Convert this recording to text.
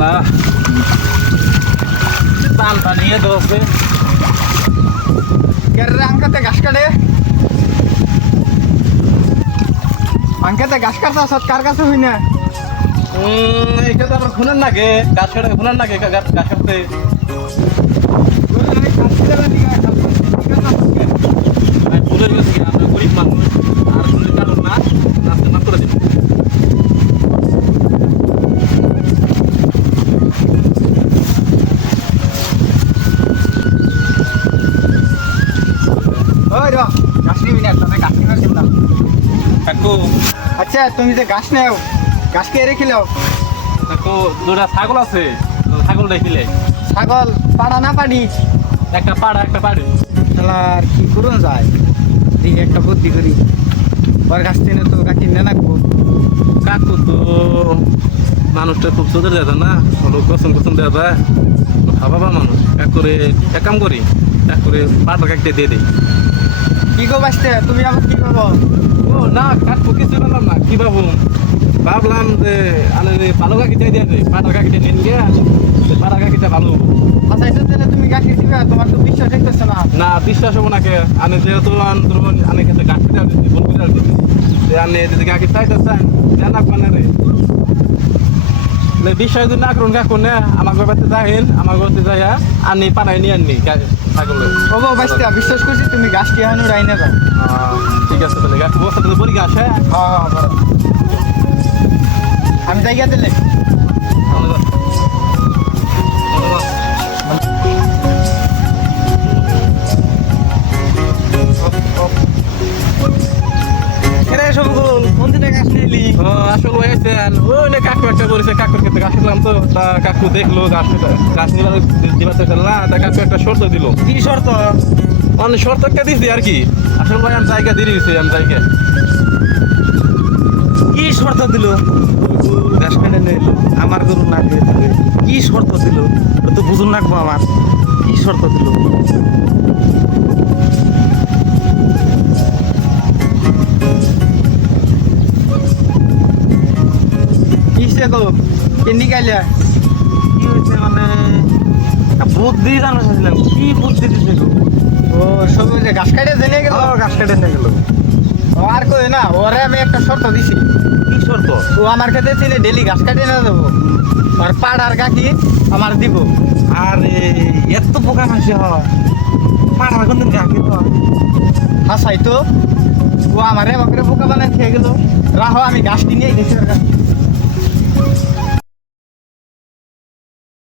Lah. Tanpa niya dope. কেরে আঙ্কাতে ঘাস কাটে আঙ্কাতে ঘাস কাটতে আসত কার কাছে হই না Hmm, itu tak berguna lagi. Kasih ada guna lagi kagak kasih teh. Ay, Aku, আচ্ছা তুমি যে ঘাস নেও ঘাস কে রেখে নাও aku দুটা ছাগল আছে। ছাগল দেখিলে ছাগল পাড়া না পাড়ি? একটা পাড়া একটা পাড়ি। আর কি করুন যায়? দিকে একটা বুদ্ধি করি। ওর কাছ থেকে তো কাকি নে নাকবো। কাকু তো মানুষটা খুব সুন্দর দেয় না? হলো কসম কসম দেয় খাবাবা মানুষ। এক করে এক কাম করি এক করে পাটা কাকতে দিয়ে দিই। কি গো তুমি আবার কি করব ও না কাকু কিছু বললাম না কি ভাবুন ভাবলাম যে আনে ভালো কাকিটা দিয়ে দে পাটা কাকিটা নিন গিয়া পাটা কাকিটা ভালো আচ্ছা তাহলে তুমি গাছি দিবে তোমার তো বিশ্বাস দেখতেছে না? না বিশ্বাস হব নাকি। আনে যেহেতু আন্দোলন আনে খেতে কাঠ পিঠা দিচ্ছি বল পিঠা দিচ্ছি আনে যদি কাকি চাইতে চান দেন আপনার রে বিষয় যদি না করুন কাকু না আমার বাড়িতে যাইন আমার বাড়িতে যাইয়া আনি পানাই নিয়ে আননি ছাগলে ও গো বিশ্বাস করছি তুমি গাছ কি হানু রাইনে অঁ ঠিক আছে তাহলে কাকু বসে তো বলি আসে হ্যাঁ? আমি যাই আমি জায়গা দিলে। আসল হয়েছেন ওই না কাকু একটা বলেছে কাকুর ক্ষেত্রে গাছ নিলাম তো। তা কাকু দেখল গাছ গাছ নিবার দিবার না তা কাকু একটা শর্ত দিল। কি শর্ত? মানে শর্ত একটা দিছি আর কি। আসল ভাই আমি জায়গা দিয়ে দিয়েছি আমি জায়গা। কি শর্ত দিল? গাছ কেটে নিল আমার গরু না দিয়ে কি শর্ত দিল? তো বুঝুন রাখব আমার। কি শর্ত দিল? কিসে গো কেন্দি কি হয়েছে মানে? বুদ্ধি জানা চাইছিলাম কি বুদ্ধি দিছে গো? ও সব ঘাস কাটে জেনে গেল? গাছ কেটে নিয়ে গেল। আর কই না ওরে আমি একটা শর্ত দিছি। কি শর্ত? ও আমার কাছে ছিল ডেলি ঘাস কাটে না দেবো। আর পাড়ার গাকি আমার দিব। আরে এত পোকা মাসে হয় পাড়ার কোন দিন গাকে তো হাসাই তো ও আমারে বকরে বোকা বানায় খেয়ে গেল। রাহো আমি ঘাস কিনে গেছি ওর কাছে। Thank you.